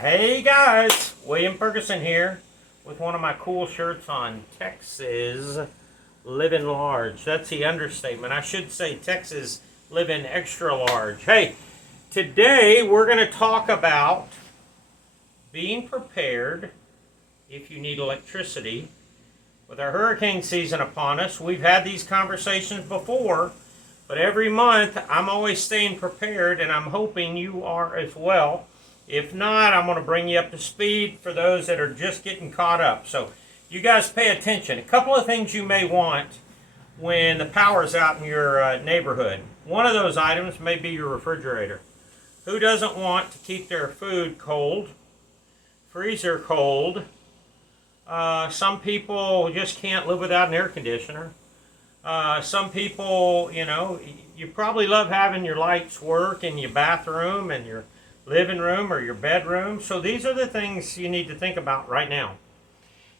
Hey guys, William Ferguson here with one of my cool shirts on. Texas living large. That's the understatement. I should say Texas living extra large. Hey, today we're going to talk about being prepared if you need electricity. With our hurricane season upon us, we've had these conversations before, but every month I'm always staying prepared, and I'm hoping you are as well. If not, I'm going to bring you up to speed for those that are just getting caught up. So you guys pay attention. A couple of things you may want when the power's out in your neighborhood. One of those items may be your refrigerator. Who doesn't want to keep their food cold, freezer cold? Some people just can't live without an air conditioner. Some people, you probably love having your lights work in your bathroom and your living room or your bedroom. So these are the things you need to think about right now.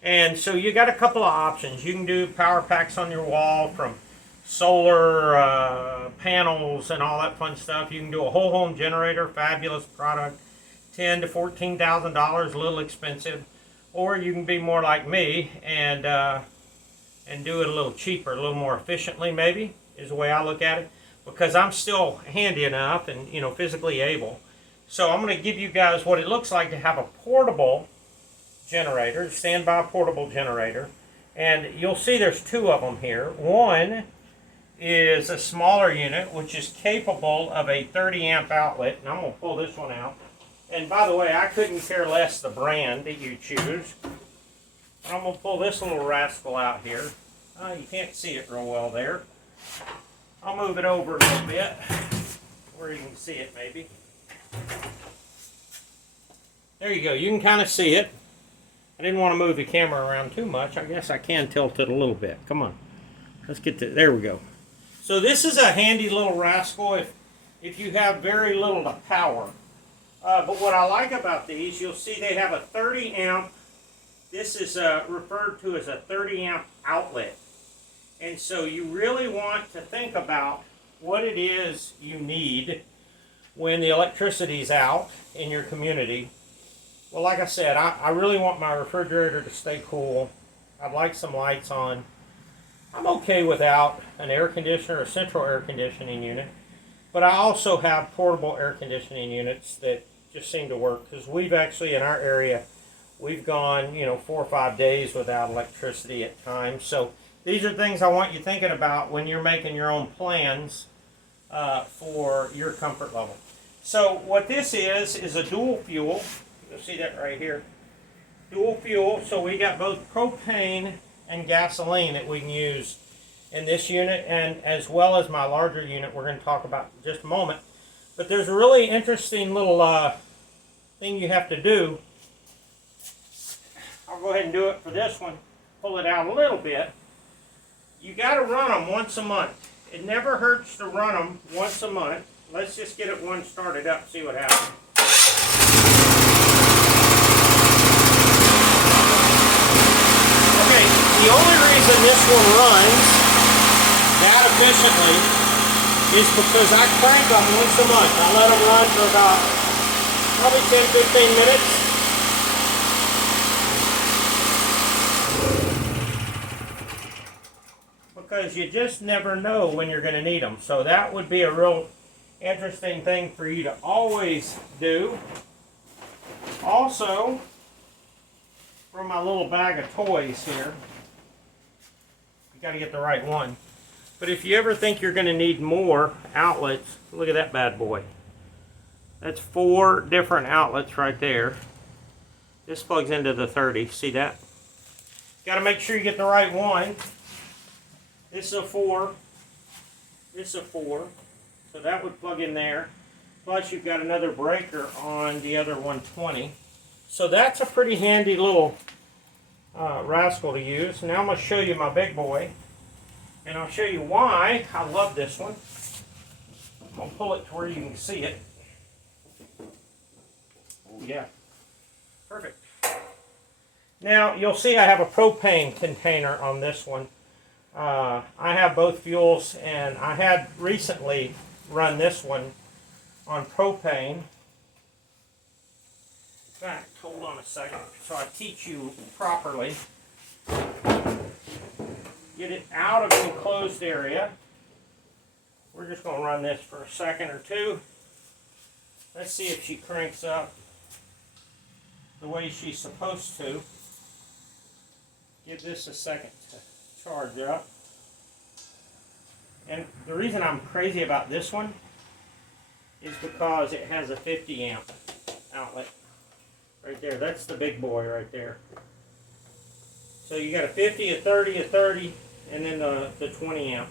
And so you got a couple of options. You can do power packs on your wall from solar panels and all that fun stuff. You can do a whole home generator, fabulous product, $10,000 to $14,000, a little expensive. Or you can be more like me and do it a little cheaper, a little more efficiently, maybe, is the way I look at it, because I'm still handy enough and physically able. So I'm going to give you guys what it looks like to have a portable generator, standby portable generator. And you'll see there's two of them here. One is a smaller unit, which is capable of a 30 amp outlet. And I'm going to pull this one out. And by the way, I couldn't care less the brand that you choose. I'm going to pull this little rascal out here. You can't see it real well there. I'll move it over a little bit where you can see it maybe. There you go. You can kind of see it. I didn't want to move the camera around too much. I guess I can tilt it a little bit. Come on. Let's get to, there we go. So this is a handy little rascal if you have very little to power. But what I like about these, you'll see they have a 30 amp. This is referred to as a 30 amp outlet. And so you really want to think about what it is you need when the electricity's out in your community. Well, like I said, I really want my refrigerator to stay cool. I'd like some lights on. I'm okay without an air conditioner or central air conditioning unit. But I also have portable air conditioning units that just seem to work, because we've actually, in our area, we've gone 4 or 5 days without electricity at times. So these are things I want you thinking about when you're making your own plans for your comfort level. So what this is a dual fuel. You'll see that right here. Dual fuel. So we got both propane and gasoline that we can use in this unit, and as well as my larger unit we're going to talk about in just a moment. But there's a really interesting little thing you have to do. I'll go ahead and do it for this one. Pull it out a little bit. You got to run them once a month. It never hurts to run them once a month. Let's just get it one started up, see what happens. Okay, the only reason this one runs that efficiently is because I crank them once a month. I let them run for about probably 10-15 minutes. Because you just never know when you're going to need them. So that would be a real interesting thing for you to always do. Also, from my little bag of toys here, you got to get the right one. But if you ever think you're going to need more outlets, look at that bad boy. That's 4 different outlets right there. This plugs into the 30. See that? Got to make sure you get the right one. This is a 4. This is a 4. So that would plug in there. Plus you've got another breaker on the other 120. So that's a pretty handy little rascal to use. Now I'm going to show you my big boy. And I'll show you why I love this one. I'm going to pull it to where you can see it. Oh yeah. Perfect. Now you'll see I have a propane container on this one. I have both fuels, and I had recently run this one on propane. fact, hold on a second so I teach you properly. Get it out of the enclosed area. We're just going to run this for a second or two. Let's see if she cranks up the way she's supposed to. Give this a second to charge up. And the reason I'm crazy about this one is because it has a 50 amp outlet right there. That's the big boy right there. So you got a 50, a 30, a 30, and then the 20 amp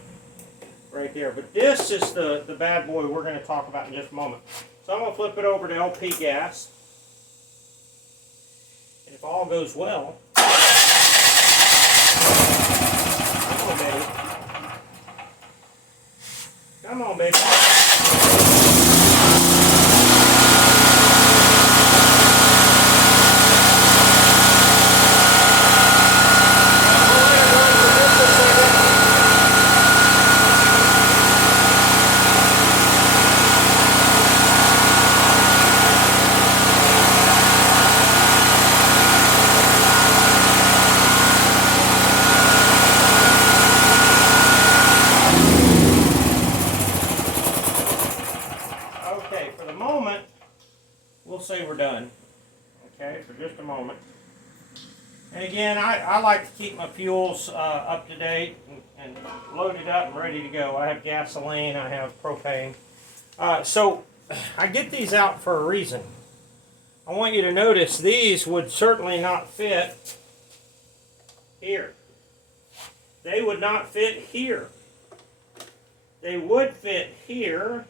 right there. But this is the bad boy we're going to talk about in just a moment. So I'm going to flip it over to LP gas. And if all goes well, come on, baby. Come on, baby. Okay, for the moment, we'll say we're done. Okay, for just a moment. And again, I like to keep my fuels up to date and loaded up and ready to go. I have gasoline, I have propane. So I get these out for a reason. I want you to notice these would certainly not fit here. They would not fit here. They would fit here.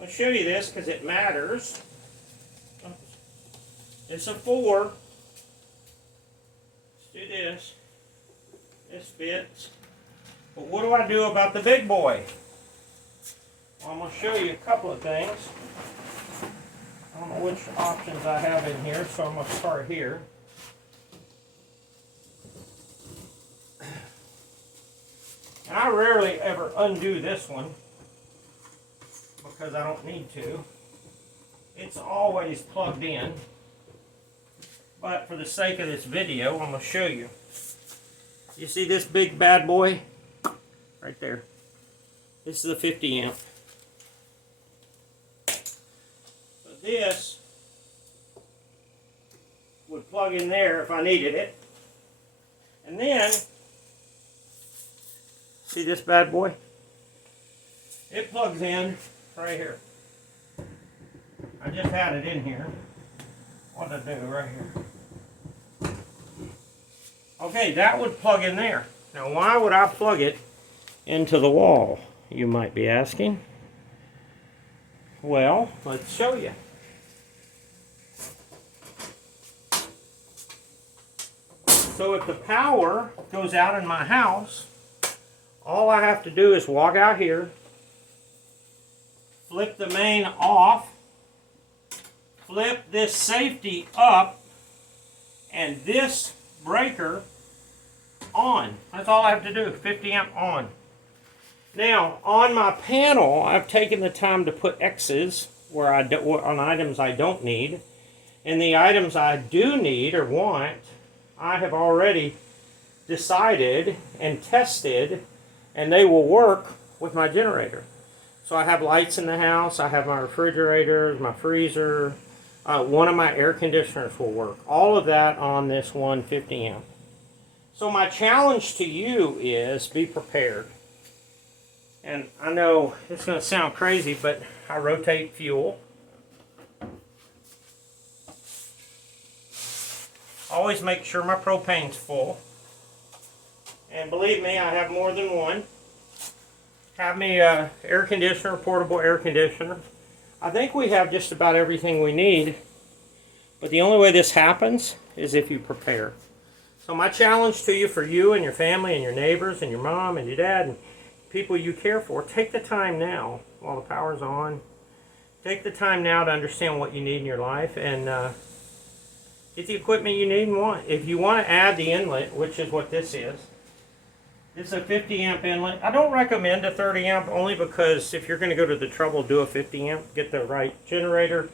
I'll show you this because it matters. It's a 4. Let's do this. This fits. But what do I do about the big boy? Well, I'm going to show you a couple of things. I don't know which options I have in here, so I'm going to start here. And I rarely ever undo this one because I don't need to. It's always plugged in. But for the sake of this video, I'm going to show you. You see this big bad boy? Right there. This is a 50 amp. So this would plug in there if I needed it. And then, see this bad boy? It plugs in right here. I just had it in here. What did I do right here? Okay, that would plug in there. Now, why would I plug it into the wall, you might be asking? Well, let's show you. So if the power goes out in my house, all I have to do is walk out here, flip the main off, flip this safety up, and this breaker on. That's all I have to do, 50 amp on. Now, on my panel, I've taken the time to put X's where on items I don't need, and the items I do need or want, I have already decided and tested, and they will work with my generator. So I have lights in the house, I have my refrigerators, my freezer, one of my air conditioners will work. All of that on this 150 amp. So my challenge to you is be prepared. And I know it's going to sound crazy, but I rotate fuel. Always make sure my propane's full. And believe me, I have more than one. Have me an air conditioner, portable air conditioner. I think we have just about everything we need. But the only way this happens is if you prepare. So my challenge to you, for you and your family and your neighbors and your mom and your dad and people you care for, take the time now while the power's on. Take the time now to understand what you need in your life and get the equipment you need and want. If you want to add the inlet, which is what this is a 50 amp inlet. I don't recommend a 30 amp only because if you're going to go to the trouble, do a 50 amp, get the right generator,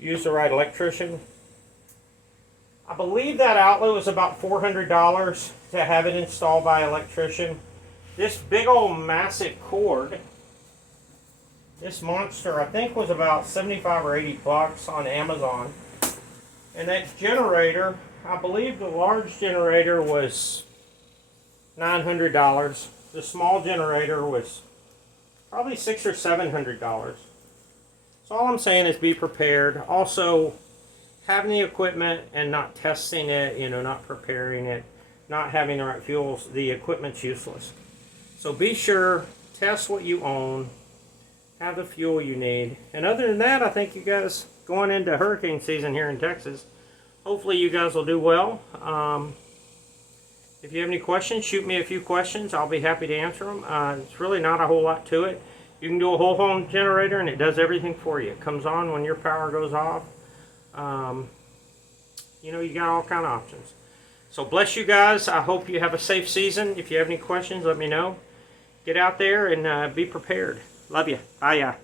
use the right electrician. I believe that outlet was about $400 to have it installed by an electrician. This big old massive cord, this monster, I think was about 75 or 80 bucks on Amazon. And that generator, I believe the large generator was $900. The small generator was probably $600 or $700. So all I'm saying is be prepared. Also, having the equipment and not testing it, not preparing it, not having the right fuels, the equipment's useless. So be sure, test what you own, have the fuel you need. And other than that, I think you guys, going into hurricane season here in Texas, hopefully you guys will do well. If you have any questions, shoot me a few questions. I'll be happy to answer them. It's really not a whole lot to it. You can do a whole home generator and it does everything for you. It comes on when your power goes off. You got all kind of options. So bless you guys. I hope you have a safe season. If you have any questions, let me know. Get out there and be prepared. Love you. Bye, ya.